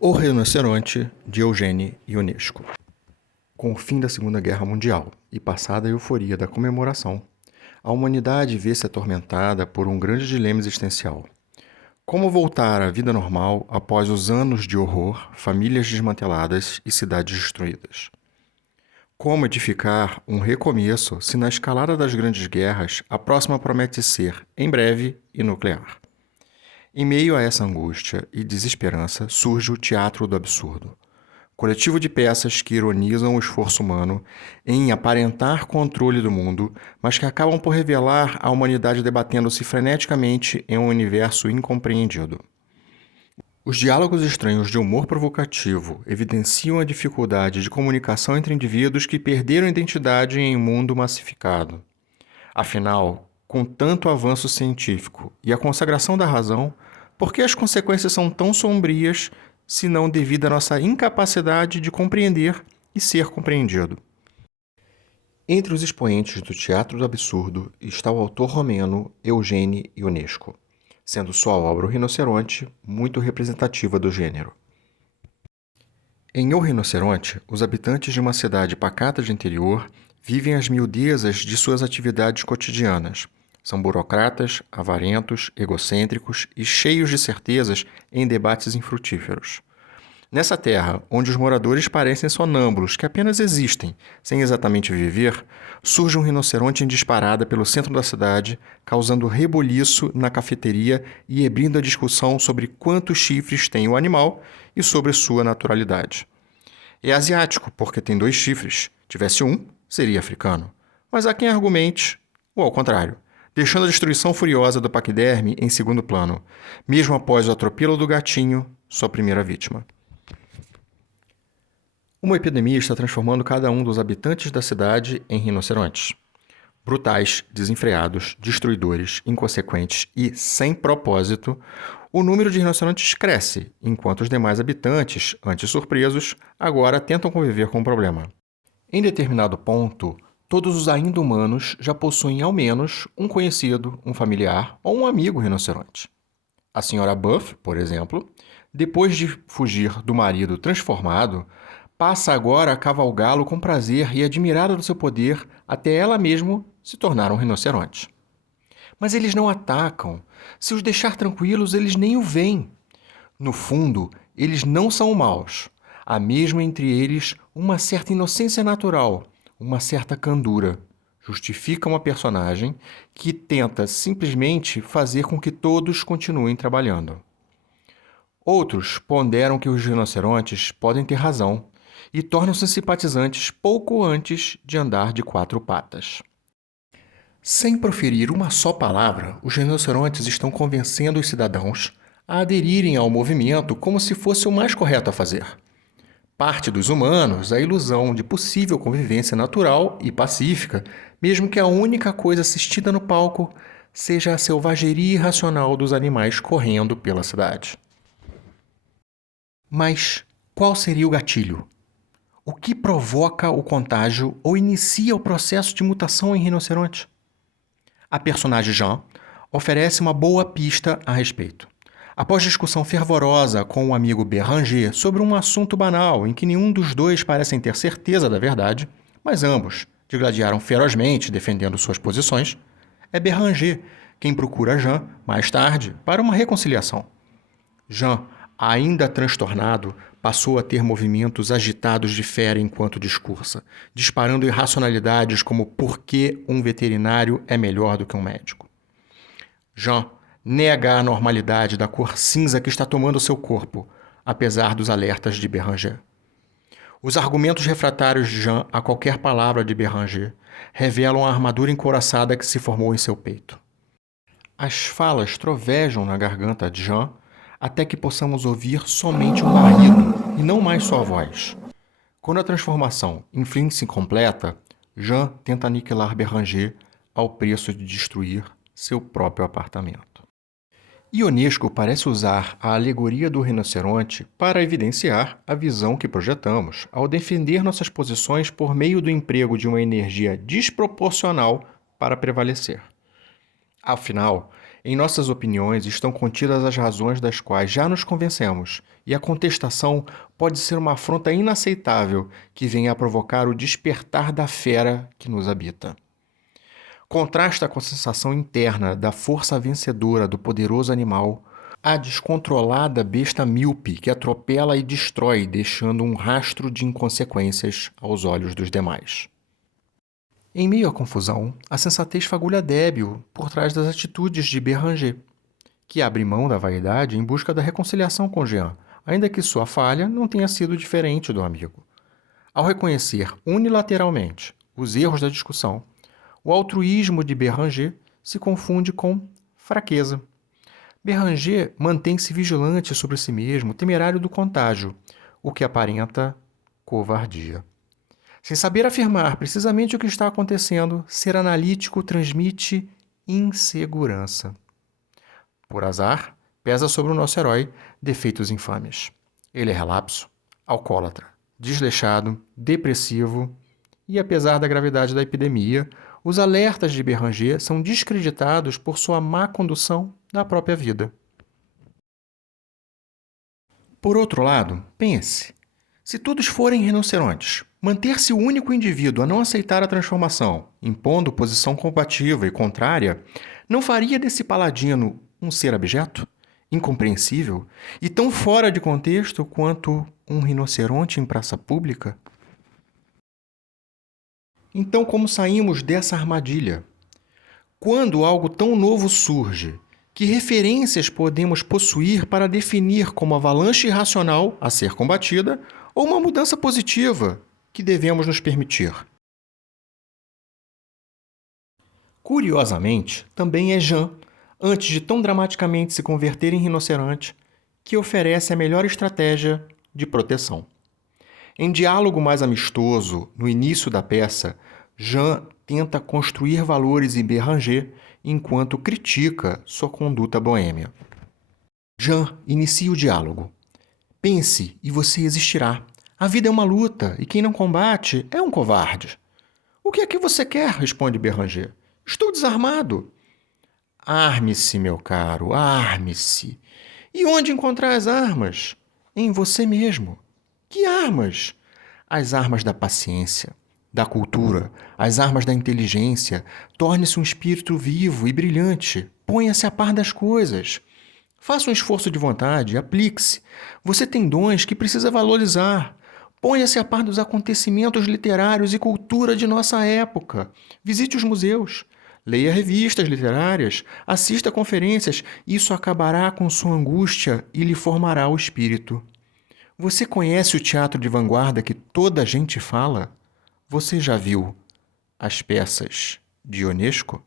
O Rinoceronte, de Eugene Ionesco. Com o fim da Segunda Guerra Mundial e passada a euforia da comemoração, a humanidade vê-se atormentada por um grande dilema existencial. Como voltar à vida normal após os anos de horror, famílias desmanteladas e cidades destruídas? Como edificar um recomeço se na escalada das grandes guerras a próxima promete ser, em breve, e nuclear? Em meio a essa angústia e desesperança surge o teatro do absurdo, coletivo de peças que ironizam o esforço humano em aparentar controle do mundo, mas que acabam por revelar a humanidade debatendo-se freneticamente em um universo incompreendido. Os diálogos estranhos de humor provocativo evidenciam a dificuldade de comunicação entre indivíduos que perderam a identidade em um mundo massificado. Afinal, com tanto avanço científico e a consagração da razão, por que as consequências são tão sombrias, se não devido à nossa incapacidade de compreender e ser compreendido? Entre os expoentes do teatro do absurdo está o autor romeno Eugene Ionesco, sendo sua obra O Rinoceronte muito representativa do gênero. Em O Rinoceronte, os habitantes de uma cidade pacata de interior vivem as miudezas de suas atividades cotidianas. São burocratas, avarentos, egocêntricos e cheios de certezas em debates infrutíferos. Nessa terra, onde os moradores parecem sonâmbulos que apenas existem, sem exatamente viver, surge um rinoceronte em disparada pelo centro da cidade, causando reboliço na cafeteria e abrindo a discussão sobre quantos chifres tem o animal e sobre sua naturalidade. É asiático, porque tem 2 chifres. Tivesse um, seria africano. Mas há quem argumente, ou ao contrário, deixando a destruição furiosa do paquiderme em segundo plano, mesmo após o atropelo do gatinho, sua primeira vítima. Uma epidemia está transformando cada um dos habitantes da cidade em rinocerontes. Brutais, desenfreados, destruidores, inconsequentes e sem propósito, o número de rinocerontes cresce, enquanto os demais habitantes, antes surpresos, agora tentam conviver com o problema. Em determinado ponto, todos os ainda humanos já possuem ao menos um conhecido, um familiar ou um amigo rinoceronte. A senhora Buff, por exemplo, depois de fugir do marido transformado, passa agora a cavalgá-lo com prazer e admirada do seu poder até ela mesma se tornar um rinoceronte. Mas eles não atacam. Se os deixar tranquilos, eles nem o veem. No fundo, eles não são maus. Há mesmo entre eles uma certa inocência natural, uma certa candura. Justifica uma personagem que tenta simplesmente fazer com que todos continuem trabalhando. Outros ponderam que os rinocerontes podem ter razão e tornam-se simpatizantes pouco antes de andar de 4 patas. Sem proferir uma só palavra, os rinocerontes estão convencendo os cidadãos a aderirem ao movimento como se fosse o mais correto a fazer. Parte dos humanos a ilusão de possível convivência natural e pacífica, mesmo que a única coisa assistida no palco seja a selvageria irracional dos animais correndo pela cidade. Mas qual seria o gatilho? O que provoca o contágio ou inicia o processo de mutação em rinoceronte? A personagem Jean oferece uma boa pista a respeito. Após discussão fervorosa com o amigo Béranger sobre um assunto banal em que nenhum dos dois parecem ter certeza da verdade, mas ambos digladiaram ferozmente defendendo suas posições, é Béranger quem procura Jean mais tarde para uma reconciliação. Jean, ainda transtornado, passou a ter movimentos agitados de fera enquanto discursa, disparando irracionalidades como por que um veterinário é melhor do que um médico. Jean nega a normalidade da cor cinza que está tomando seu corpo, apesar dos alertas de Béranger. Os argumentos refratários de Jean a qualquer palavra de Béranger revelam a armadura encouraçada que se formou em seu peito. As falas trovejam na garganta de Jean até que possamos ouvir somente um barrido e não mais sua voz. Quando a transformação enfim se completa, Jean tenta aniquilar Béranger ao preço de destruir seu próprio apartamento. Ionesco parece usar a alegoria do rinoceronte para evidenciar a visão que projetamos ao defender nossas posições por meio do emprego de uma energia desproporcional para prevalecer. Afinal, Em nossas opiniões estão contidas as razões das quais já nos convencemos, e a contestação pode ser uma afronta inaceitável que venha a provocar o despertar da fera que nos habita. Contrasta com a sensação interna da força vencedora do poderoso animal, a descontrolada besta míope que atropela e destrói, deixando um rastro de inconsequências aos olhos dos demais. Em meio à confusão, a sensatez fagulha débil por trás das atitudes de Béranger, que abre mão da vaidade em busca da reconciliação com Jean, ainda que sua falha não tenha sido diferente do amigo. Ao reconhecer unilateralmente os erros da discussão, o altruísmo de Béranger se confunde com fraqueza. Béranger mantém-se vigilante sobre si mesmo, temerário do contágio, o que aparenta covardia. Sem saber afirmar precisamente o que está acontecendo, ser analítico transmite insegurança. Por azar, pesa sobre o nosso herói defeitos infames. Ele é relapso, alcoólatra, desleixado, depressivo e, apesar da gravidade da epidemia, os alertas de Béranger são descreditados por sua má condução da própria vida. Por outro lado, pense: se todos forem rinocerontes, manter-se o único indivíduo a não aceitar a transformação, impondo posição combativa e contrária, não faria desse paladino um ser abjeto, incompreensível e tão fora de contexto quanto um rinoceronte em praça pública? Então, como saímos dessa armadilha? Quando algo tão novo surge, que referências podemos possuir para definir como avalanche irracional a ser combatida ou uma mudança positiva que devemos nos permitir? Curiosamente, também é Jean, antes de tão dramaticamente se converter em rinoceronte, que oferece a melhor estratégia de proteção. Em diálogo mais amistoso, no início da peça, Jean tenta construir valores em Béranger enquanto critica sua conduta boêmia. Jean inicia o diálogo. Pense e você existirá. A vida é uma luta e quem não combate é um covarde. O que é que você quer? Responde Béranger. Estou desarmado. Arme-se, meu caro, arme-se. E onde encontrar as armas? Em você mesmo. Que armas? As armas da paciência, da cultura, as armas da inteligência. Torne-se um espírito vivo e brilhante. Ponha-se a par das coisas. Faça um esforço de vontade, aplique-se. Você tem dons que precisa valorizar. Ponha-se a par dos acontecimentos literários e cultura de nossa época. Visite os museus. Leia revistas literárias, assista a conferências. Isso acabará com sua angústia e lhe formará o espírito. Você conhece o teatro de vanguarda que toda a gente fala? Você já viu as peças de Ionesco?